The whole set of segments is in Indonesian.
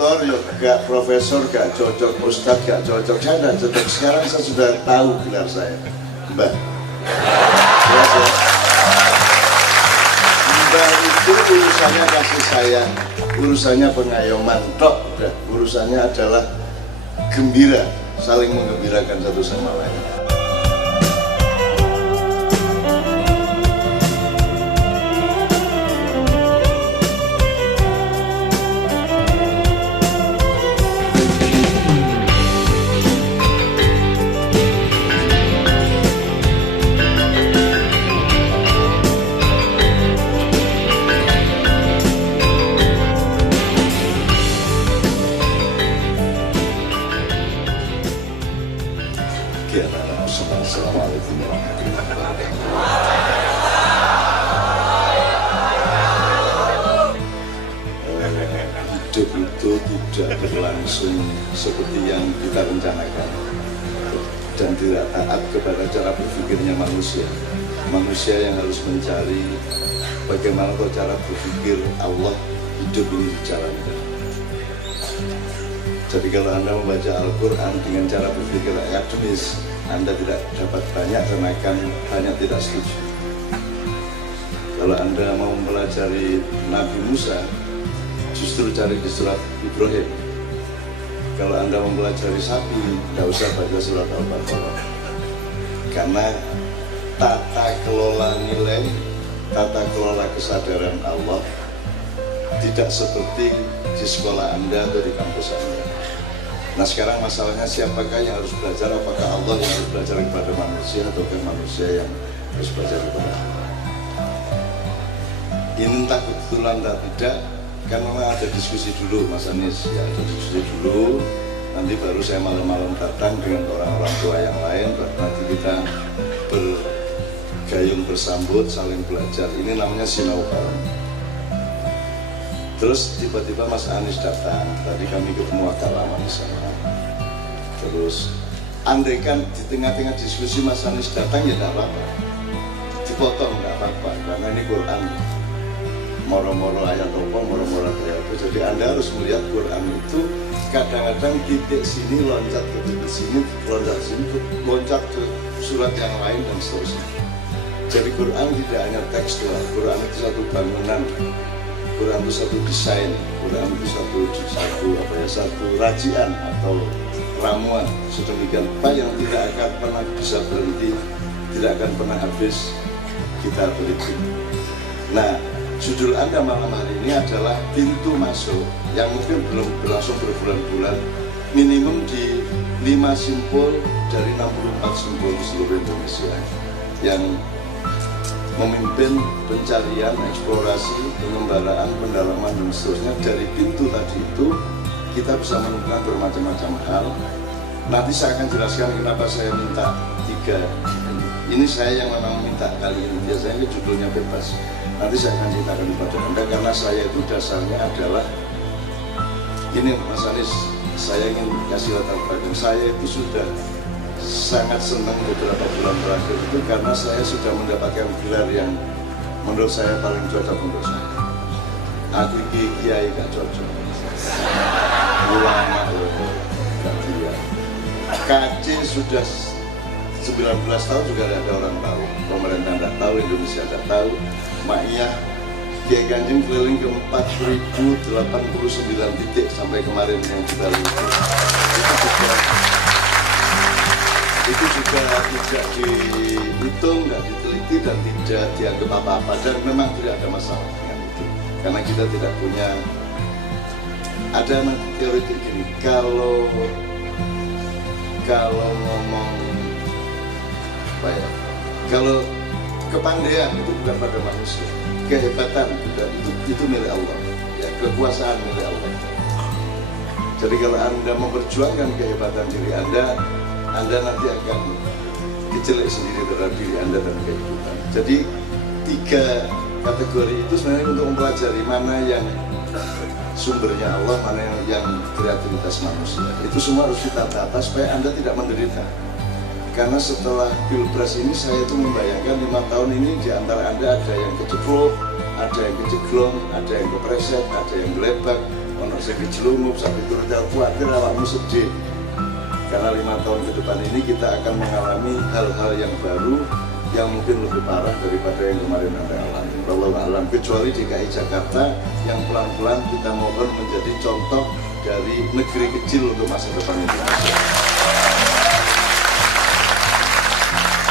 doktor gak, profesor gak cocok, ustadz gak cocok, saya gak cocok. Sekarang saya sudah tahu gelar saya, Mbah. Jelas ya? Mbah itu urusannya kasih sayang, urusannya pengayoman, tok, udah. Urusannya adalah gembira, saling menggembirakan satu sama lain. Assalamualaikum warahmatullahi wabarakatuh. Hidup itu tidak berlangsung seperti yang kita rencanakan dan tidak taat kepada cara berpikirnya manusia. Manusia yang harus mencari bagaimana cara berpikir Allah hidup ini dijalankan. Jadi kalau Anda membaca Al-Quran dengan cara berpikir akademis, Anda tidak dapat banyak karena akan banyak tidak setuju. Kalau Anda mau mempelajari Nabi Musa, justru cari di surat Ibrahim. Kalau Anda mempelajari sapi, tidak usah baca surat Al-Baqarah. Karena tata kelola nilai, tata kelola kesadaran Allah tidak seperti di sekolah Anda atau di kampus Anda. Nah sekarang masalahnya siapakah yang harus belajar? Apakah Allah yang harus belajar kepada manusia atau manusia yang harus belajar kepada Allah? Ini entah kebetulan atau tidak, kan memang ada diskusi dulu Mas Anies, ya ada diskusi dulu. Nanti baru saya malam-malam datang dengan orang-orang tua yang lain, nanti kita bergayung bersambut, saling belajar. Ini namanya sinau bareng. Terus tiba-tiba Mas Anies datang, tadi kami ketemu agak lama di sana. Terus andaikan di tengah-tengah diskusi Mas Anies datang ya tidak apa-apa, dipotong tidak apa-apa, karena ini Quran. Moro-moro ayat apa, moro-moro ayat apa. Jadi Anda harus melihat Quran itu kadang-kadang titik sini loncat ke titik sini, loncat sini, loncat ke surat yang lain dan seterusnya. Jadi Quran tidak hanya tekstual, Quran itu satu bangunan. Quran itu satu desain, Quran itu satu rajian atau ramuan sedemikian rupa yang tidak akan pernah bisa berhenti, tidak akan pernah habis kita teliti. Nah, judul Anda malam hari ini adalah pintu masuk yang mungkin belum berlangsung berbulan-bulan, minimum di 5 simpul dari 64 simpul di seluruh Indonesia yang memimpin pencarian, eksplorasi, pengembaraan, pendalaman dan seterusnya. Dari pintu tadi itu kita bisa menemukan bermacam-macam hal. Nanti saya akan jelaskan kenapa saya minta 3. Ini saya yang memang minta kali ini, biasanya judulnya bebas. Nanti saya akan ceritakan kepada Anda karena saya itu dasarnya adalah ini Mas Anies, saya ingin kasih latar belakang. Saya itu sudah sangat senang beberapa bulan terakhir itu karena saya sudah mendapatkan gelar yang menurut saya paling cocok untuk saya. Aku kiai gak cocok, ulama gak dia. KC sudah 19 tahun juga tidak ada orang tahu, pemerintah tidak tahu, Indonesia tidak tahu. Ma'iyah Kiai Kanjeng keliling ke 4.089 titik sampai kemarin yang kita lihat. Itu juga tidak dihitung, tidak diteliti dan tidak dianggap apa-apa, dan memang tidak ada masalah dengan itu karena kita tidak punya. Ada teori gini, kalau ngomong apa ya, kalau kepandaian itu bukan pada manusia, kehebatan itu milik Allah, ya, kekuasaan milik Allah. Jadi kalau Anda memperjuangkan kehebatan diri Anda nanti akan kejelek sendiri terhadap diri Anda dan kehidupan. Jadi 3 kategori itu sebenarnya untuk mempelajari mana yang sumbernya Allah, mana yang kreativitas manusia. Itu semua harus kita tata supaya Anda tidak menderita. Karena setelah Pilpres ini saya itu membayangkan 5 tahun ini di antara Anda ada yang keceplok, ada yang kejeglong, ada yang kepreset, ada yang gelebak, ono sing dijelungup sampai turun kuatir awakmu sedih. Karena 5 tahun ke depan ini kita akan mengalami hal-hal yang baru yang mungkin lebih parah daripada yang kemarin Anda alami. Wallahu a'lam, kecuali DKI Jakarta yang pelan-pelan kita mohon menjadi contoh dari negeri kecil untuk masa depan Indonesia.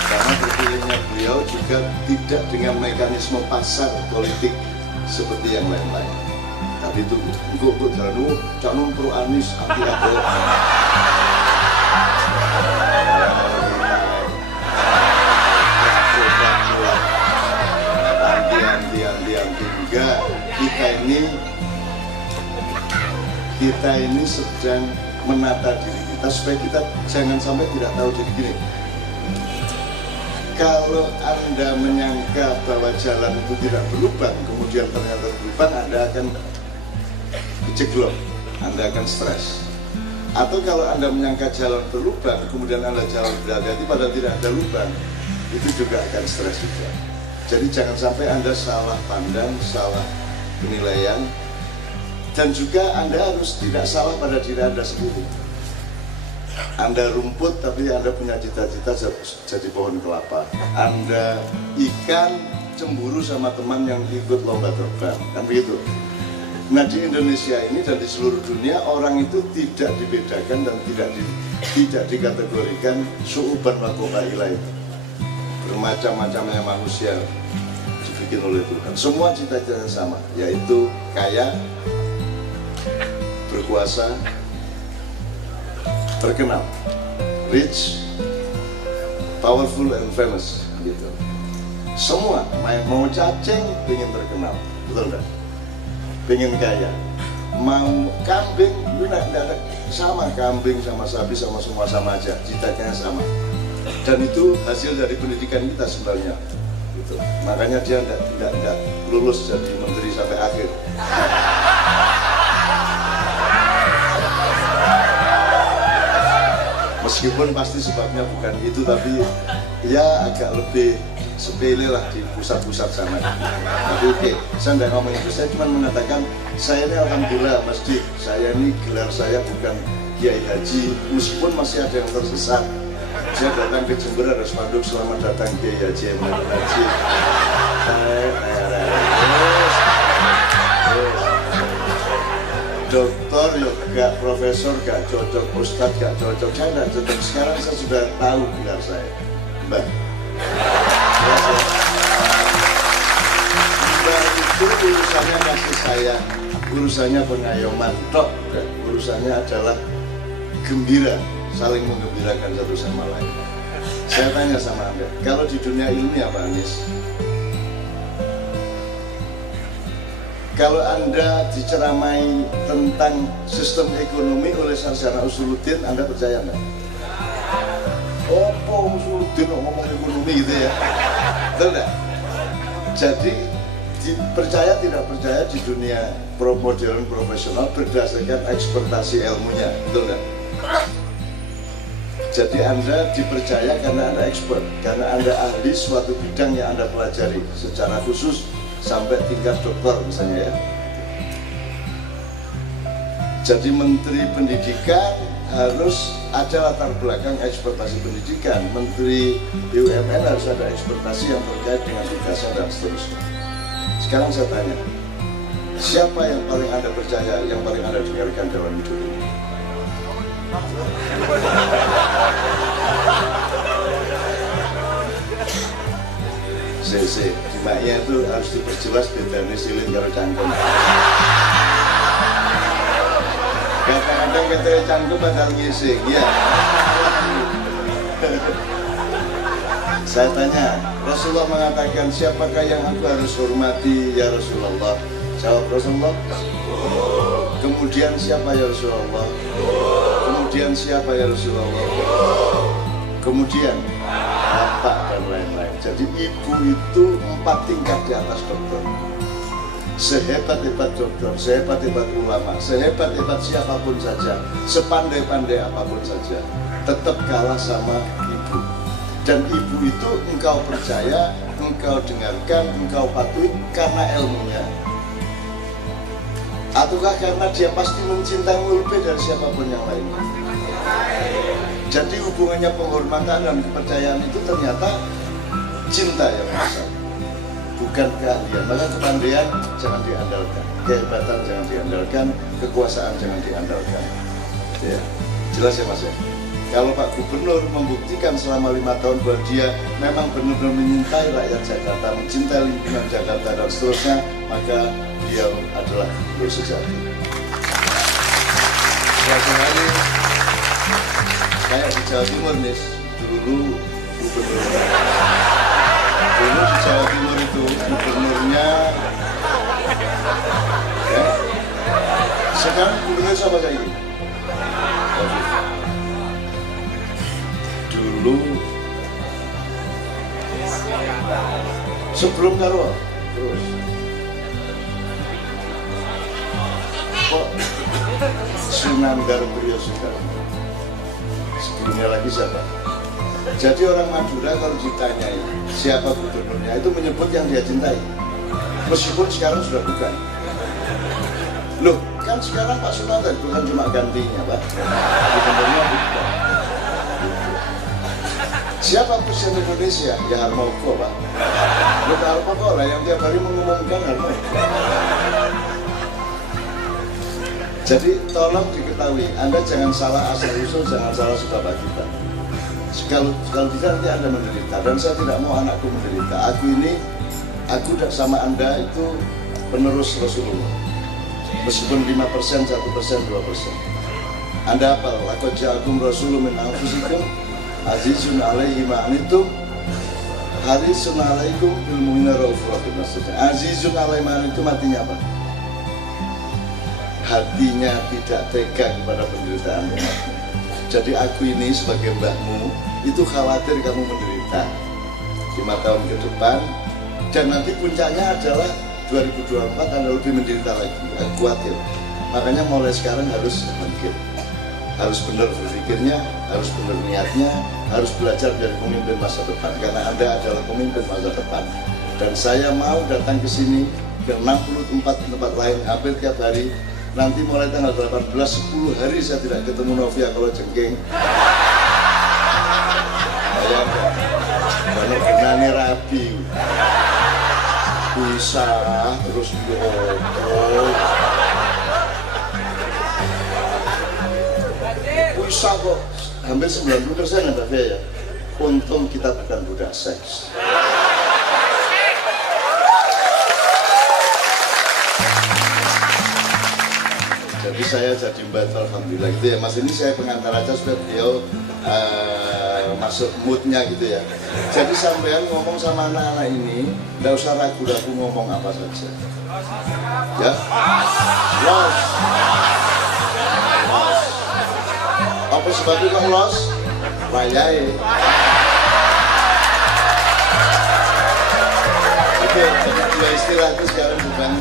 Karena terpilihnya beliau juga tidak dengan mekanisme pasar politik seperti yang lain-lain. Tapi itu gue terlalu calon pro Anies anti Ahok. Enggak, kita ini sedang menata diri kita supaya kita jangan sampai tidak tahu diri gini. Kalau Anda menyangka bahwa jalan itu tidak berlubang, kemudian ternyata berlubang, Anda akan kejeglok, Anda akan stres. Atau kalau Anda menyangka jalan berlubang, kemudian Anda jalan berhati-hati padahal tidak ada lubang, itu juga akan stres juga. Jadi jangan sampai Anda salah pandang, salah penilaian, dan juga Anda harus tidak salah pada diri Anda sendiri. Anda rumput tapi Anda punya cita-cita jadi pohon kelapa. Anda ikan cemburu sama teman yang ikut lomba terbang, kan begitu. Nah di Indonesia ini dan di seluruh dunia orang itu tidak dibedakan dan tidak dikategorikan su'uban wa qabaila itu. Bermacam-macamnya manusia dibikin oleh Tuhan. Semua cita-citanya sama, yaitu kaya, berkuasa, terkenal, rich, powerful and famous, gitu. Semua mau cacing pengen terkenal, betul enggak? Pengen kaya, mau kambing, sama kambing sama sapi sama semua sama aja, cita-citanya sama. Dan itu hasil dari pendidikan kita sebenarnya, gitu. Makanya dia tidak lulus jadi menteri sampai akhir. Meskipun pasti sebabnya bukan itu, tapi ya agak lebih sepele lah di pusat-pusat sana. Tapi oke, saya tidak ngomong itu, saya cuma mengatakan saya ini alhamdulillah masjid, saya ini gelar saya bukan Kiai Haji, meskipun masih ada yang tersesat. Saya datang ke Jember ada spanduk selamat datang Kiai Haji Emmanuel Haji. Doktor gak, profesor gak cocok, ustadz gak cocok, saya gak cocok. Sekarang saya sudah tahu gelar saya, Mbak. Mbak itu urusannya kasih sayang, urusannya pengayoman, tok. Urusannya adalah gembira, saling menggembirakan satu sama lain. Saya tanya sama Anda, kalau di dunia ilmiah Pak Anies, kalau Anda diceramai tentang sistem ekonomi oleh sarjana Usuluddin, Anda percaya nggak? Oh, Usuluddin ngomong ekonomi gitu ya? Betul nggak? Jadi percaya tidak percaya di dunia modern profesional berdasarkan ekspektasi ilmunya, betul nggak? Jadi Anda dipercaya karena Anda expert, karena Anda ahli suatu bidang yang Anda pelajari secara khusus sampai tingkat doktor misalnya ya. Jadi Menteri Pendidikan harus ada latar belakang ekspektasi pendidikan, Menteri BUMN harus ada ekspektasi yang terkait dengan tugasnya dan seterusnya. Sekarang saya tanya, siapa yang paling Anda percaya, yang paling Anda dengarkan dalam hidup ini? CC, dimaknya itu harus diperjelas bedanya silin kalau cangkem. Kadang-kadang kita cangkem bakal ngising, ya. Saya tanya, Rasulullah mengatakan siapakah yang aku harus hormati ya Rasulullah? Jawab Rasulullah. Kemudian siapa ya Rasulullah? Kemudian siapa ya Rasulullah? Kemudian bapak dan lain-lain. Jadi ibu itu 4 tingkat di atas dokter. Sehebat-hebat dokter, sehebat-hebat ulama, sehebat-hebat siapapun saja, sepandai-pandai apapun saja, tetap kalah sama ibu. Dan ibu itu engkau percaya, engkau dengarkan, engkau patuhi karena ilmunya. Ataukah karena dia pasti mencintaimu lebih dari siapapun yang lain? Jadi hubungannya penghormatan dan kepercayaan itu ternyata cinta yang besar, bukan keahlian. Maka kepandaian jangan diandalkan, kehebatan jangan diandalkan, kekuasaan jangan diandalkan. Ya, jelas ya Mas ya? Kalau Pak Gubernur membuktikan selama 5 tahun bahwa dia memang benar-benar mencintai rakyat Jakarta, mencintai lingkungan Jakarta dan seterusnya, maka dia adalah gubernur sejati. Suatu hari, kayak di Jawa Timur nih, dulu gubernurnya. Dulu di Jawa Timur itu gubernurnya, ya. Sekarang gubernur siapa saya ini? Dulu sebelum Karo terus kok Sunandar Priyo Soekarno, sebelumnya lagi siapa? Jadi orang Madura kalau ditanyai siapa gubernurnya itu menyebut yang dia cintai, meskipun sekarang sudah bukan. Loh, kan sekarang Pak Sunandar bukan cuma gantinya Pak, gubernurnya bukan. Siapa presiden Indonesia? Ya Harmoko Pak. Bukan Harmoko lah yang tiap hari mengumumkan Harmoko. Jadi tolong diketahui, Anda jangan salah asal usul, jangan salah sebab akibat. Kalau tidak nanti Anda menderita, dan saya tidak mau anakku menderita. Aku sama Anda itu penerus Rasulullah. Meskipun 5%, 1%, 2%. Anda hafal, laqad ja'akum rasulun min anfusikum azizun alaihi ma anittum harisun alaikum bil mu'minina raufur rahim. Azizun alaihi ma anittum artinya apa? Hatinya tidak tega kepada penderitaan umatnya. Jadi aku ini sebagai mbahmu itu khawatir kamu menderita 5 tahun ke depan, dan nanti puncaknya adalah 2024 Anda lebih menderita lagi. Aku khawatir. Makanya mulai sekarang harus bangkit, harus benar berpikirnya, harus benar niatnya, harus belajar dari pemimpin masa depan, karena Anda adalah pemimpin masa depan. Dan saya mau datang ke sini ke 64 tempat lain hampir tiap hari. Nanti mulai tanggal 18, 10 hari saya tidak ketemu Novia kalau jengking. Saya benar-benar rapi, bisa terus diobrol. Bisa kok, hampir 90% ada ya. Untung kita bukan budak seks. Jadi saya jadi mbak, alhamdulillah gitu ya Mas. Ini saya pengantar aja supaya beliau masuk moodnya gitu ya. Jadi sampean ngomong sama anak-anak ini, nggak usah ragu-ragu ngomong apa saja. Ya, los. Apa sebabnya kok los? Wayai. Oke, dua istilah itu sekarang bukan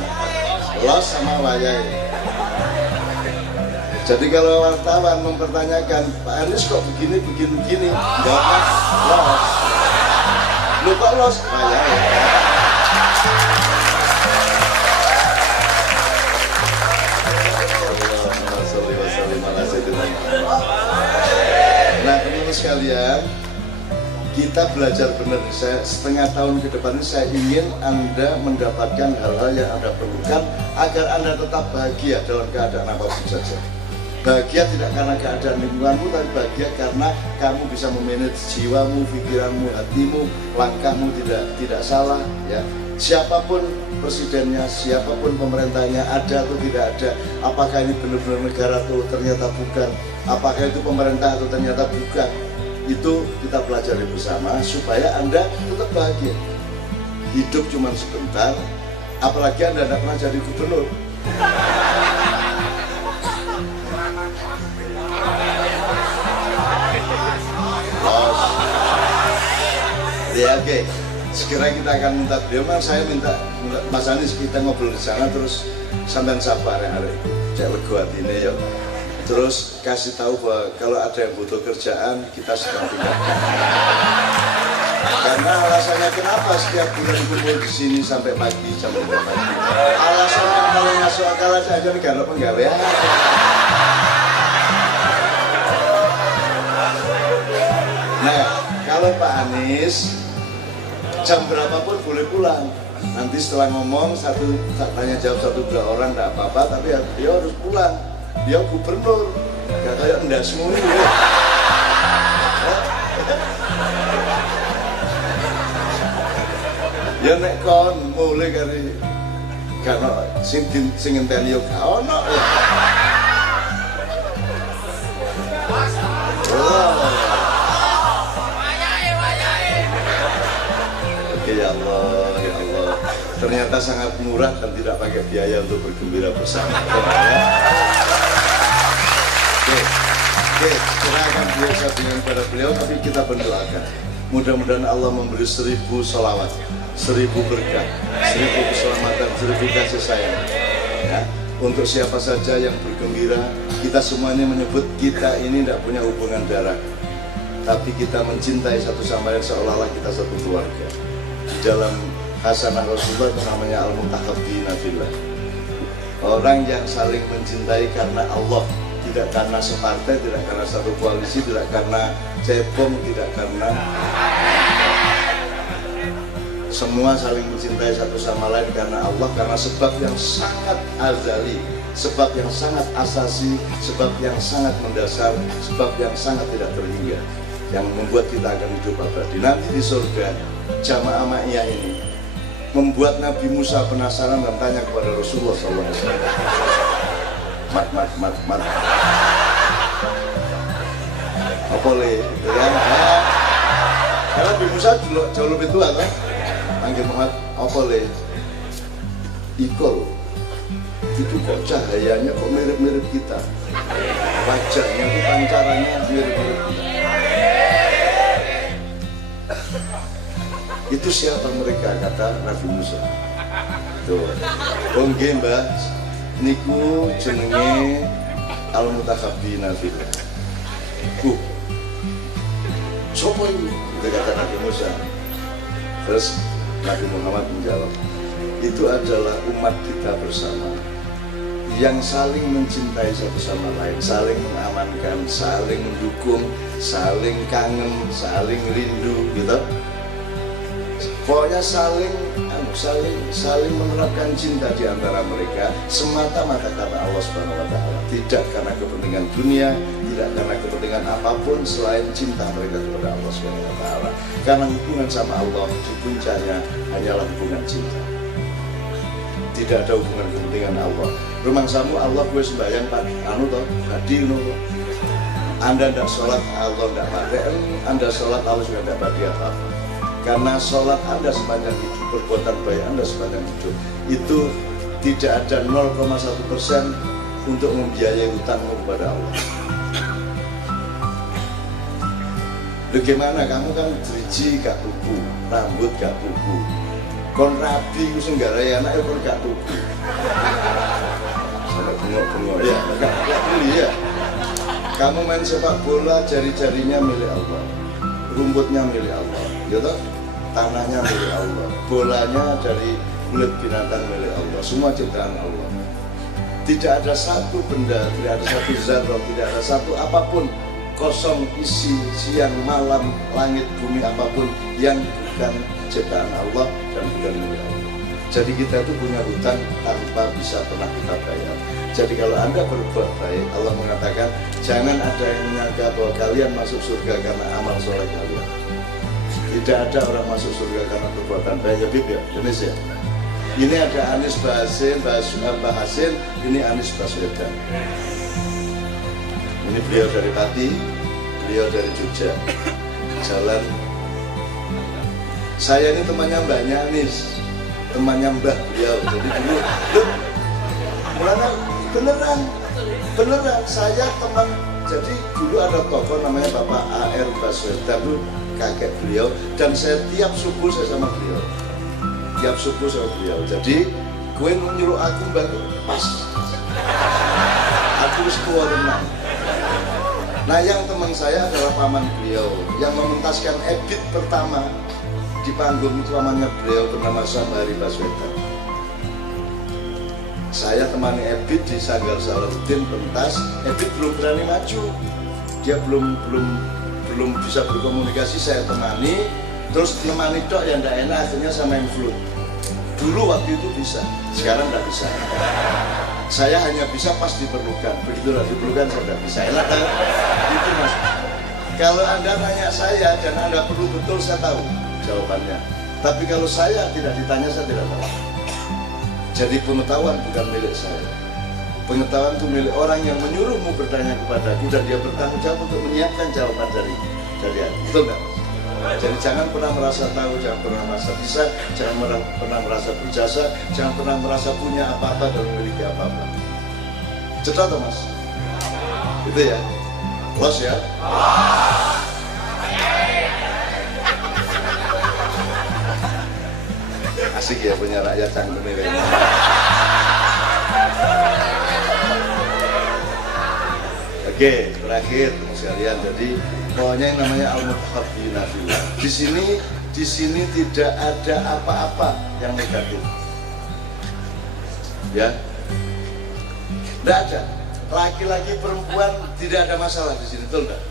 los sama wayai. Jadi kalau wartawan mempertanyakan Pak Anies kok begini, jawabnya los. Lu kok los? Wayai. Nah teman-teman sekalian, kita belajar benar. Saya setengah tahun ke depan ini saya ingin Anda mendapatkan hal-hal yang Anda perlukan agar Anda tetap bahagia dalam keadaan apapun saja. Bahagia tidak karena keadaan lingkunganmu, tapi bahagia karena kamu bisa memanage jiwamu, pikiranmu, hatimu, langkahmu tidak salah ya. Siapapun presidennya, siapapun pemerintahnya, ada atau tidak ada, apakah ini benar-benar negara atau ternyata bukan, apakah itu pemerintah atau ternyata bukan, itu kita pelajari bersama supaya Anda tetap bahagia. Hidup cuma sebentar, apalagi Anda tidak pernah jadi gubernur. Ya oke, segera kita akan minta beliau, saya minta Mas Anies kita ngobrol di sana terus sampean sabar ya hari cek lego hatine ya. Terus kasih tahu bahwa kalau ada yang butuh kerjaan kita sedang tinggalkan. Karena alasan alasannya kenapa setiap bulan kumpul di sini sampai pagi, jam 3 pagi. Alasan yang paling masuk akal aja nih kalau penggawean. Nah, kalau Pak Anies jam berapapun boleh pulang. Nanti setelah ngomong tanya jawab 1-2 orang tidak apa-apa, tapi dia harus pulang. Dia gubernur, gak kayak endas semua. Ya nek kon mulai kali karena sing ngenteni yo gak ono ya. Oke ya Allah, ya Allah. Ternyata sangat murah dan tidak pakai biaya untuk bergembira bersama. Oke, kita akan biasa dengan pada beliau, tapi kita berdoakan. Mudah-mudahan Allah memberi 1000 sholawat, 1000 berkah, 1000 keselamatan, 1000 kasih sayang. Ya, untuk siapa saja yang bergembira, kita semuanya menyebut kita ini tidak punya hubungan darah, tapi kita mencintai satu sama lain seolah-olah kita satu keluarga. Di dalam hasanah Rasulullah itu namanya al-mutahabbina fillah. Orang yang saling mencintai karena Allah, tidak karena separtai, tidak karena satu koalisi, tidak karena cebong, tidak karena semua saling mencintai satu sama lain karena Allah, karena sebab yang sangat azali, sebab yang sangat asasi, sebab yang sangat mendasar, sebab yang sangat tidak terhingga, yang membuat kita akan hidup abadi. Nanti di surga, jamaah ma'iyah ini membuat Nabi Musa penasaran dan tanya kepada Rasulullah SAW. Mat. Apa le? Ya, karena Nabi Musa jauh lebih tua kan? Panggil Muhammad, apa le? Ikol. Itu kok cahayanya kok mirip-mirip kita. Wajahnya itu pancarannya mirip-mirip kita. Itu siapa mereka, kata Nabi Musa. Tuh, nggih Mbak, niku jenenge al-mutahabbina fillah. Sopo itu? Itu kata Nabi Musa. Terus Nabi Muhammad menjawab, itu adalah umat kita bersama yang saling mencintai satu sama lain, saling mengamankan, saling mendukung, saling kangen, saling rindu, gitu. Pokoknya saling menerapkan cinta di antara mereka semata-mata karena Allah Subhanahu wa Ta'ala, tidak karena kepentingan dunia, tidak karena kepentingan apapun selain cinta mereka kepada Allah Subhanahu wa Ta'ala. Karena hubungan sama Allah di puncaknya hanyalah hubungan cinta. Tidak ada hubungan kepentingan Allah. Rumangsamu Allah gue sembahyang Pak anu toh, hadir no. Anda tidak sholat Allah tidak pakai, Anda sholat Allah juga tidak pakai apa-apa. Karena sholat Anda sepanjang hidup, perbuatan baik Anda sepanjang hidup, itu tidak ada 0,1% untuk membiayai hutangmu kepada Allah. Bagaimana kamu kan driji gak tuku, rambut gak tuku, kon rabi ku senggarai anak kon gak tuku, sampai bengok-bengok ya, gak beli ya. Kamu main sepak bola, jari-jarinya milik Allah, rumputnya milik Allah, gitu? Tanahnya milik Allah, bolanya dari kulit binatang milik Allah, semua ciptaan Allah. Tidak ada satu benda, tidak ada satu zat, tidak ada satu apapun kosong isi siang malam langit bumi apapun yang bukan ciptaan Allah dan bukan milik Allah. Jadi kita itu punya hutang tanpa bisa pernah kita bayar. Jadi kalau Anda berbuat baik, Allah mengatakan jangan ada yang menyangka bahwa kalian masuk surga karena amal soleh kalian. Tidak ada orang masuk surga karena perbuatan baik. Ya Bib ya, Indonesia. Ini ada Anies Bahasin, ini Anies Baswedan. Ini beliau dari Pati, beliau dari Jogja. Jalan. Saya ini temannya Mbaknya Anies, temannya Mbah beliau. Jadi dulu, mulanya beneran. Saya teman. Jadi dulu ada tokoh namanya Bapak A.R. Baswedan, itu kakek beliau, dan saya tiap subuh saya sama beliau. Tiap subuh sama beliau. Jadi gue menyuruh aku bantu pas. Aku sekolah renang. Nah yang teman saya adalah paman beliau yang mementaskan ebit pertama di panggung itu namanya beliau bernama Sambari Baswedan. Saya temani Ebit di Sanggar Salahuddin pentas. Ebit belum berani maju, dia belum bisa berkomunikasi. Saya temani, terus temani tok yang tidak enak, akhirnya saya main flute. Dulu waktu itu bisa, sekarang tidak bisa. Saya hanya bisa pas diperlukan, begitu tidak diperlukan saya tidak bisa. Enak kan? Itu mas. Kalau Anda tanya saya dan Anda perlu betul, saya tahu jawabannya. Tapi kalau saya tidak ditanya, saya tidak tahu. Jadi pengetahuan bukan milik saya. Pengetahuan itu milik orang yang menyuruhmu bertanya kepadaku dan dia bertanggung jawab untuk menyiapkan jawaban dari aku. Betul nggak? Jadi jangan pernah merasa tahu, jangan pernah merasa bisa, jangan pernah merasa berjasa, jangan pernah merasa punya apa-apa dan memiliki apa-apa. Cepat toh mas? Gitu ya? Los ya? Asik ya punya rakyat canggung ini. Oke, terakhir teman sekalian. Jadi pokoknya yang namanya al-mutahabbina fillah. Di sini tidak ada apa-apa yang negatif. Ya. Tidak ada. Laki-laki perempuan tidak ada masalah di sini, betul enggak?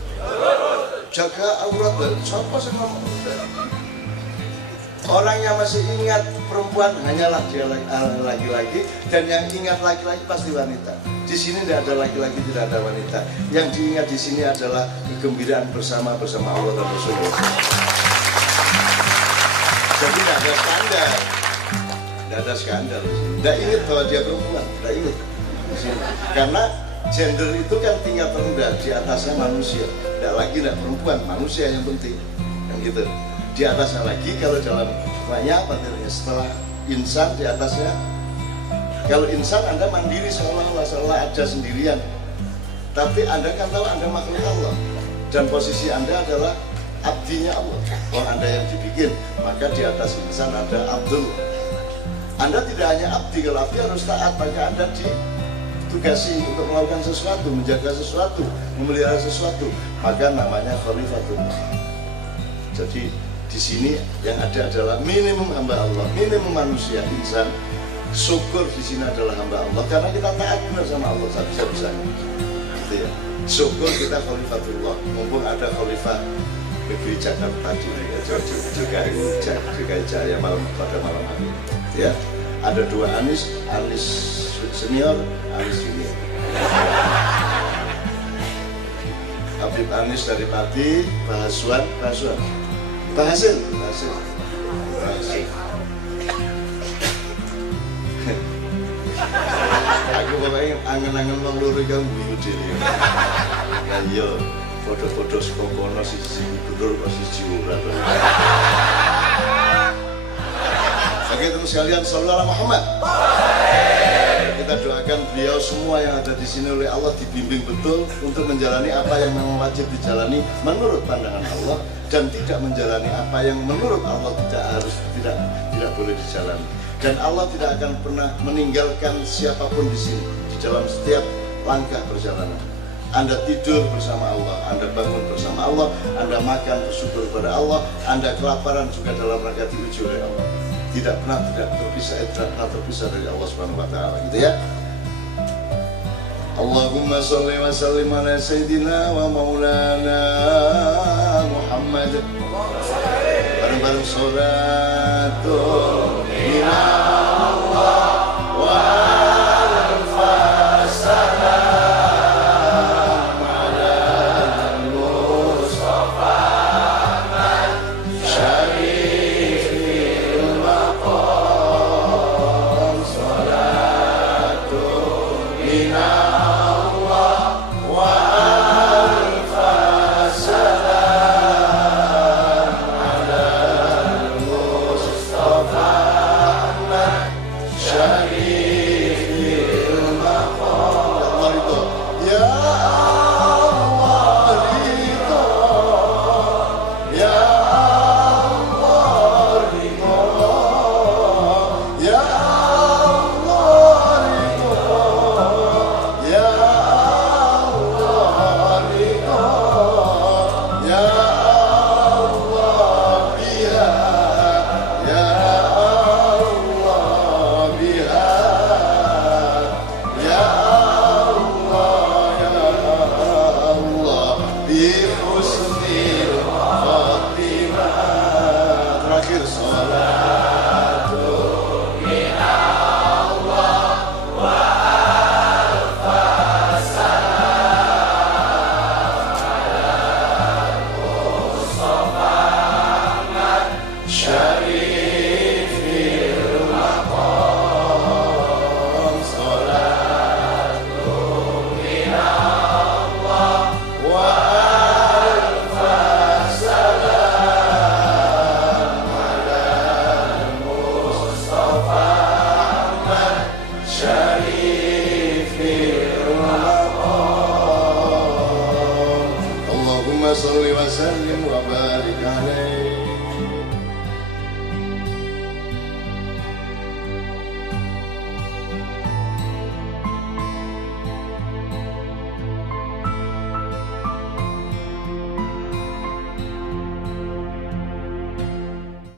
Jaga aurat, siapa sih ngomong? Orang yang masih ingat perempuan hanyalah dia laki-laki, dan yang ingat laki-laki pasti wanita. Di sini tidak ada laki-laki, tidak ada wanita. Yang diingat di sini adalah kegembiraan bersama Allah dan Rasulullah. Jadi tidak ada skandal, tidak ada skandal. Tidak ingat bahwa dia perempuan, tidak ingat di sini. Karena gender itu kan tingkat rendah, di atasnya manusia. Tidak lagi tidak perempuan, manusia yang penting, yang gitu. Di atasnya lagi kalau dalam banyak materinya setelah insan di atasnya. Kalau insan Anda mandiri seolah-olah ada sendirian, tapi Anda kan tahu Anda makhluk Allah dan posisi Anda adalah abdinya Allah. Kalau Anda yang dibikin, maka di atas insan ada Abdul. Anda tidak hanya abdi, kalau abdi harus taat, maka Anda ditugasi untuk melakukan sesuatu, menjaga sesuatu, memelihara sesuatu, maka namanya khalifatullah. Jadi di sini yang ada adalah minimum hamba Allah, minimum manusia, insan. Syukur di sini adalah hamba Allah karena kita taat benar sama Allah bisa-bisanya. Gitu ya. Syukur kita khalifatullah, mumpung ada khalifah negeri Jakarta DKI Jaya pada malam hari. Ya, ada dua Anies senior, Anies junior. Habib Anies dari Pati, Bahasil. Aku pokoknya angen-angen wong loro iki bingung dhewe. Ya iya, foto-foto sekokono siji gubernur kok siji ora to. Oke teman sekalian, sallallahu alaihi Muhammad. Kita doakan beliau semua yang ada di sini oleh Allah dibimbing betul untuk menjalani apa yang memang wajib dijalani menurut pandangan Allah dan tidak menjalani apa yang menurut Allah tidak boleh dijalani. Dan Allah tidak akan pernah meninggalkan siapapun di sini di dalam setiap langkah perjalanan. Anda tidur bersama Allah, Anda bangun bersama Allah, Anda makan bersyukur kepada Allah, Anda kelaparan juga dalam rangka diuji oleh Allah. Tidak pernah terpisah dari Allah Subhanahu wa taala, gitu ya. Allahumma sholli wa sallim ala sayyidina wa maulana Muhammad. Bareng-bareng sholatul minallah wa al-fasalam ala al-mustafa man syarifil maqam sholatul minallah wa al-fasalam ala al-mustafa akhir sholat.